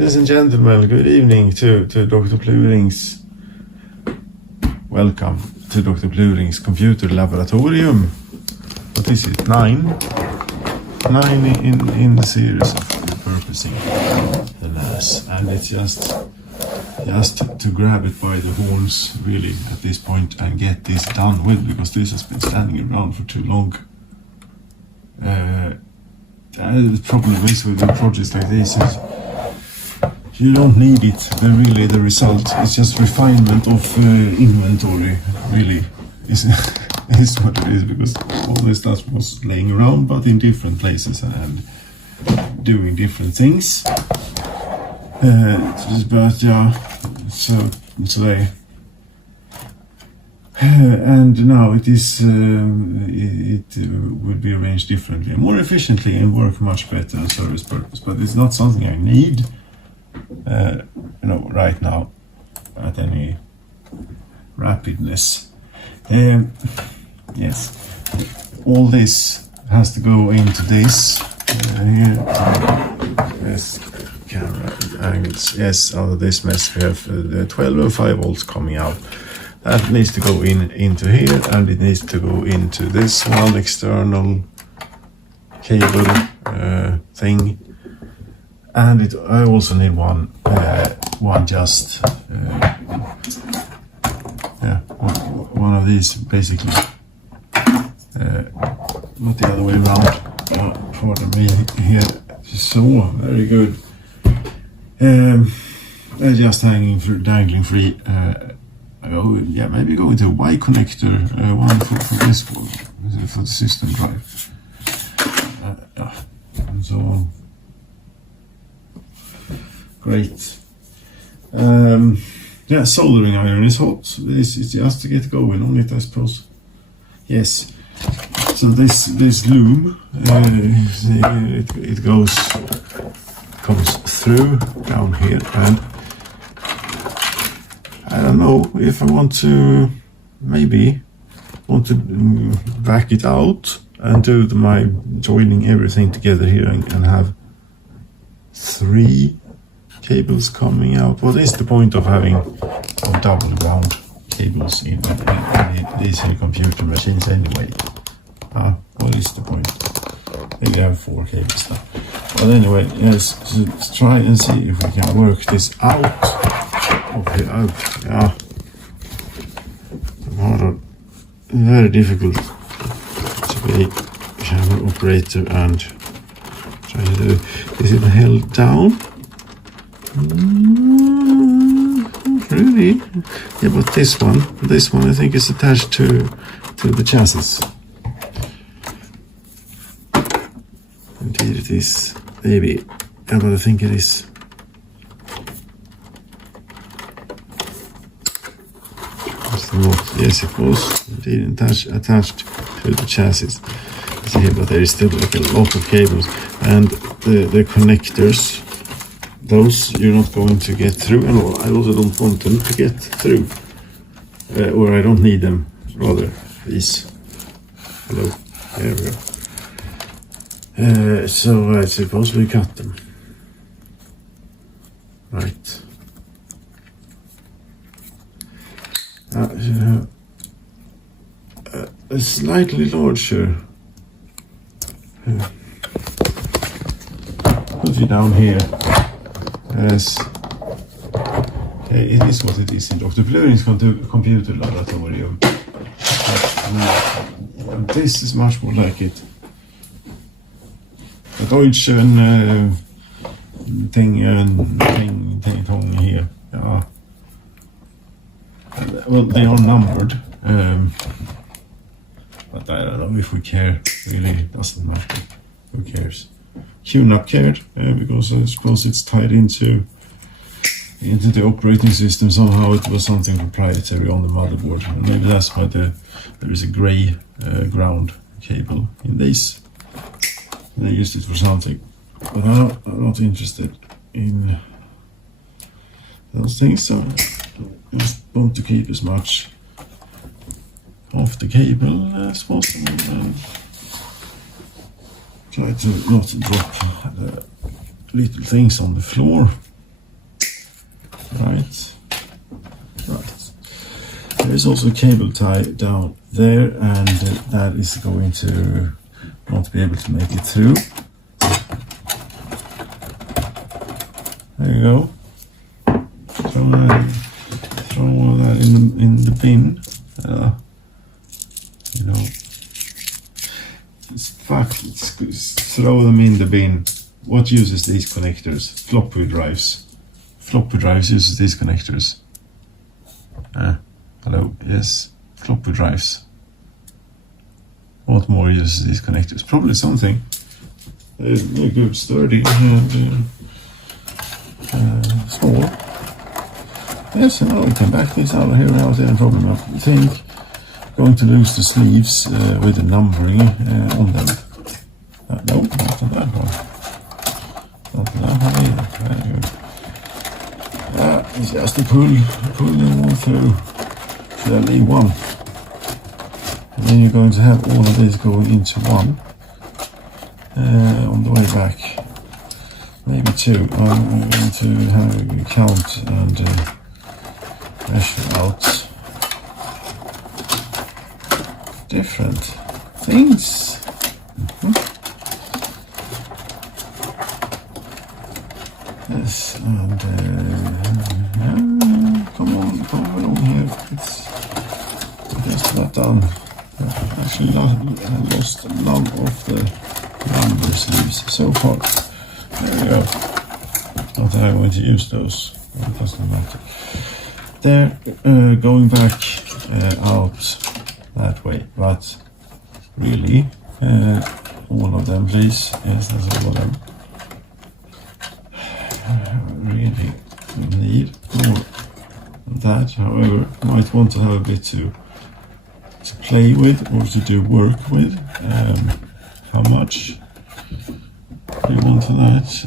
Ladies and gentlemen, good evening to Dr. Pluring's. Welcome to Dr. Pluring's computer laboratorium. What is it? 9 in the series of repurposing the NAS, and it's just to grab it by the horns really at this point and get this done with, because this has been standing around for too long. The problem is with projects like this is you don't need it. The result is just refinement of inventory. Really, is what it is, because all this stuff was laying around, but in different places and doing different things. But yeah, so today. And now it is. It will be arranged differently, more efficiently, and work much better on service purpose. But it's not something I need, right now, at any rapidness. Yes, all this has to go into this here. Yes, camera angles. Yes, out of this mess we have the 12 and 5 volts coming out. That needs to go into here, and it needs to go into this one external cable thing, and I also need one just one of these, basically, not the other way around. Pardon me here. So very good. Just dangling free. Maybe go into a Y connector, one for this one, for the system drive, and so on. Great. Soldering iron is hot. This is just to get going on it, I suppose. Yes. So this loom, it comes through down here, and I don't know if I want to back it out and do my joining everything together here and have 3 cables coming out. What is the point of having double ground cables in these computer machines anyway? What is the point? Maybe I have 4 cables now. But anyway, let's try and see if we can work this out. Very difficult to be camera operator and try to do. Is it held down? Not really. Yeah, but this one I think is attached to the chassis. Indeed it is, maybe. Yeah, but I think it is. Yes, it was indeed attached to the chassis. See, but there is still like a lot of cables, and the connectors, those you're not going to get through, and I also don't want them to get through, or I don't need them. Rather, these. Hello, there we go. So I suppose we cut them. Right. A slightly larger. Put it down here. Yes. It is what it is in Dr. Pluring's computer laboratorium. This is much more like it. The Deutschen thing here. Yeah. Well, they are numbered, but I don't know if we care. Really, it doesn't matter. Who cares? QNAP cared because I suppose it's tied into the operating system somehow. It was something proprietary on the motherboard, and maybe that's why there is a grey ground cable in this. They used it for something, but I'm not interested in those things. So I just want to keep as much off the cable as possible and try to not drop the little things on the floor. is also a cable tie down there, and that is going to not be able to make it through. There you go. Throw all that in the bin. You know, throw them in the bin. What uses these connectors? Floppy drives. Floppy drives uses these connectors. Hello, yes, floppy drives. What more uses these connectors? Probably something. They're good, sturdy, and small. Yes, now we can back this out of here without any problem. I think going to lose the sleeves with the numbering on them. No, not on that one. Not on that one either. Very good. It's just to pull them all through. So I'll leave one. And then you're going to have all of this going into one on the way back. Maybe two. I'm going to have a count and measure out different things. Yes, and come on here. It's just not done. Actually, I lost none of the number sleeves so far. There we go. Not that I'm going to use those. It doesn't matter. They're going back out that way, but really, all of them, please. Yes, that's all of them. Really need more of that. However, might want to have a bit to play with or to do work with. How much do you want for that?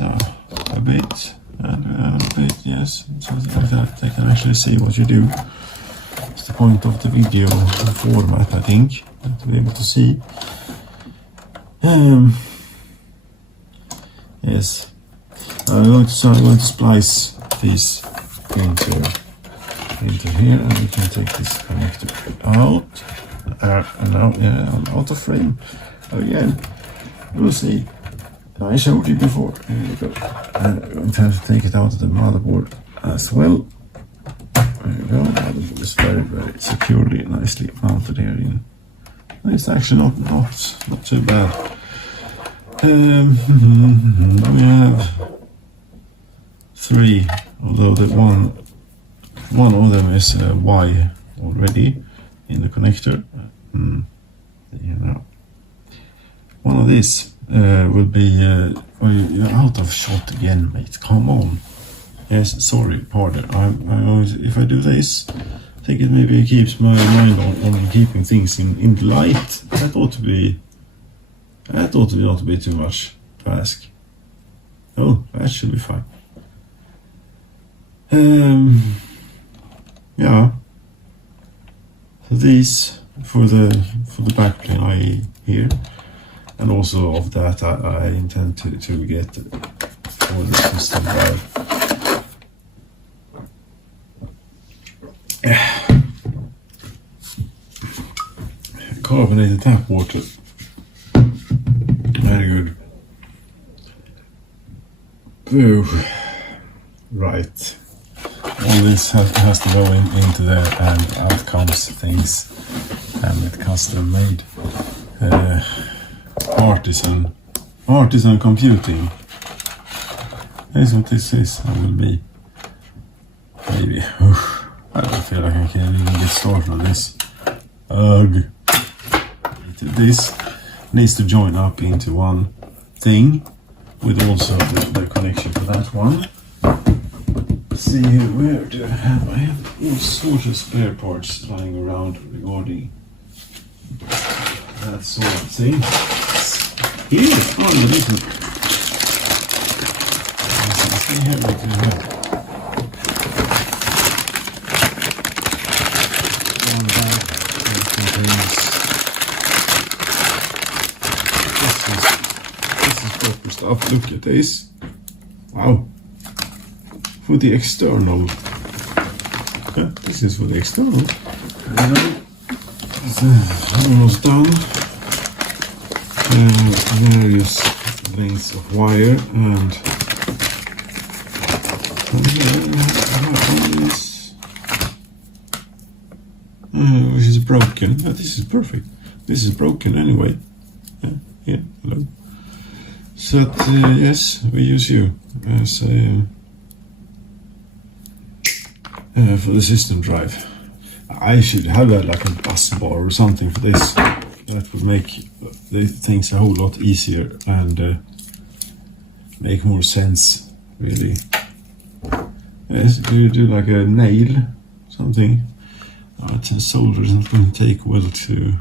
A bit and a bit, yes. Something like that. They can actually see what you do. It's the point of the video format, I think, to be able to see. Yes. I'm going to splice these into here, and we can take this connector out. And now, yeah, I'm out of frame again. We'll see. I showed you before. Here we go. And I'm going to have to take it out of the motherboard as well. There you go. Motherboard is very, very securely, nicely mounted here. It's actually not too bad. We have three, although the one of them is Y already in the connector. You know, one of these will be. You're out of shot again, mate. Come on. Yes, sorry, pardon. I always, if I do this, I think it maybe keeps my mind on keeping things in the light. That ought to be not be too much to ask. Oh, that should be fine. Yeah. So these for the backplane I here, and also of that I intend to get for the system drive. Carbonated tap water. Very good. Ooh. Right. All this has to go into there, and out comes things and it custom made. Artisan computing. That's what this is. I will be. Maybe. I don't feel like I can even get started on this. Ugh. This needs to join up into one thing with also the connection for that one. Let's see here, where do I have all sorts of spare parts lying around regarding that sort of thing. Here, listen. See here, we can have one bag that contains. This is proper stuff. Look at this. Wow. For the external Yeah, this is for the external. So almost done. Various lengths of wire and this, which is broken. This is perfect. This is broken anyway. Yeah, hello. So yes, we use you as for the system drive. I should have like a bus bar or something for this. That would make the things a whole lot easier and make more sense, really. Yes, do like a nail, something. Solder is not going to take well to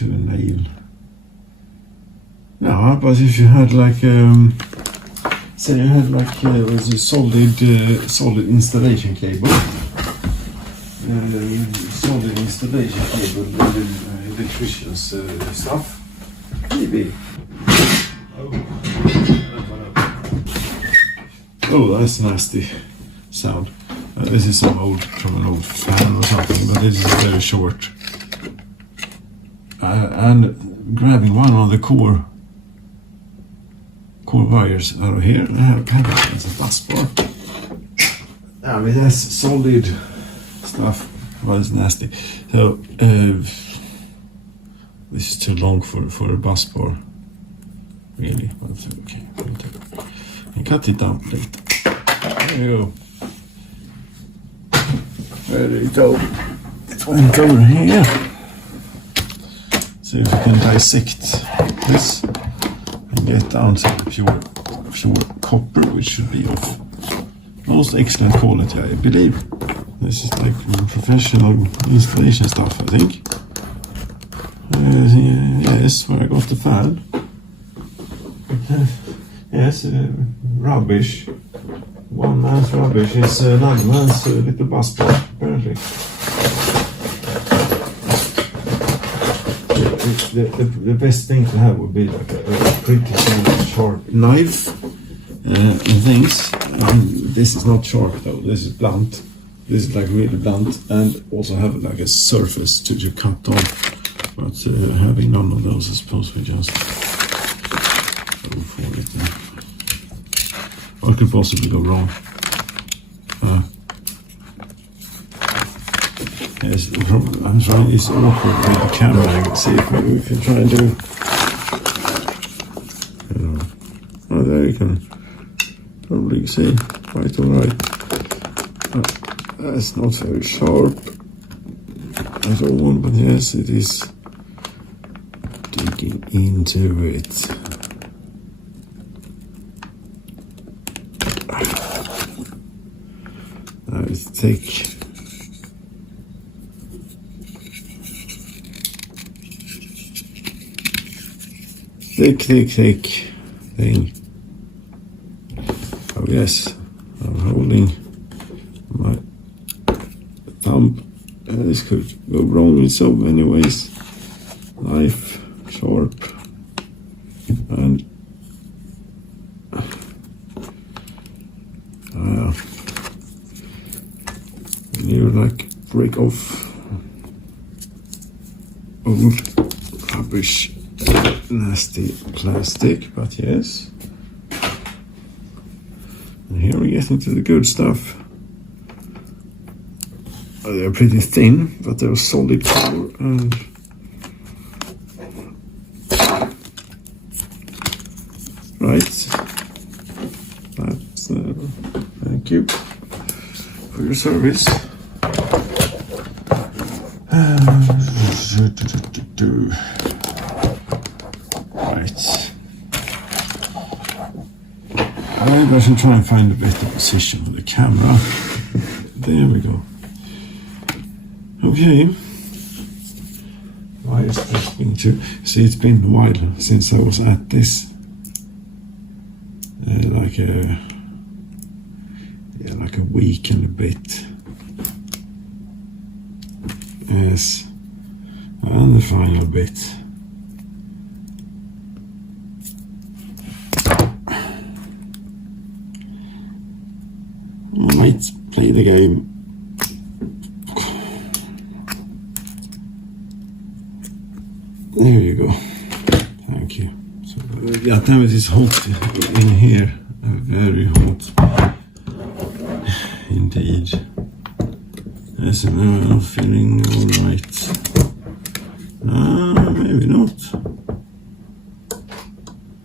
a nail. No, but if you had like say you had like was a solid installation cable, solid installation cable with electrician's stuff, maybe. Oh, that's a nasty sound. This is from an old fan or something, but this is very short. And grabbing one of the core wires out of here, I have it as a bus bar. I mean, that's solid stuff. Well, it's nasty. So this is too long for a bus bar, really. Okay, and cut it down a little. There you go. There you go. It went over here. See if we can dissect this and get down to pure copper, which should be of most excellent quality, I believe. This is like professional installation stuff, I think. Yes, where I got the fan. Yes, rubbish. One man's rubbish is another man's little bus bar, apparently. The best thing to have would be like a pretty sharp knife and things. This is not sharp though, this is blunt. This is like really blunt, and also have like a surface to cut off. But having none of those, I suppose we just go for it. What could possibly go wrong? Yes, I'm trying. It's awkward with the camera. I can see if we can try and do. Oh, there you can probably see quite all right. That's not very sharp at all, but yes, it is digging into it. It's thick. Thick thing. Oh yes, I'm holding my thumb. This could go wrong in so many ways. Knife, sharp, and you like break off old rubbish. Nasty plastic, but yes. And here we get into the good stuff. They're pretty thin, but they're solid core and right. That's thank you for your service. Right. Maybe I should try and find a better position for the camera. There we go. Okay. Why is this been too? See, it's been a while since I was at this. Like a week and a bit. Yes. And the final bit. I might play the game Yeah, damn it, it's hot in here. Very hot. Indeed. Yes, and I'm feeling alright. Maybe not.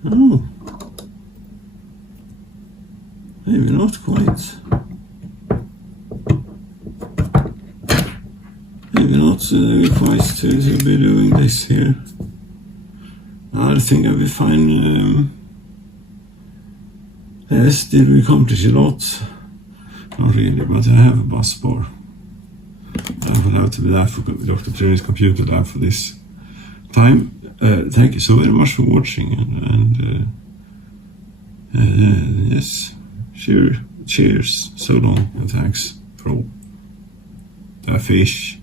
Oh. Maybe not quite. Maybe not quite to be doing this here. I think I'll be fine. Yes, did we accomplish a lot? Not really, but I have a bus bar. I will have to be there for Dr. Trini's computer lab for this time. Thank you so very much for watching, and yes, cheers, so long, and thanks for all. Fish.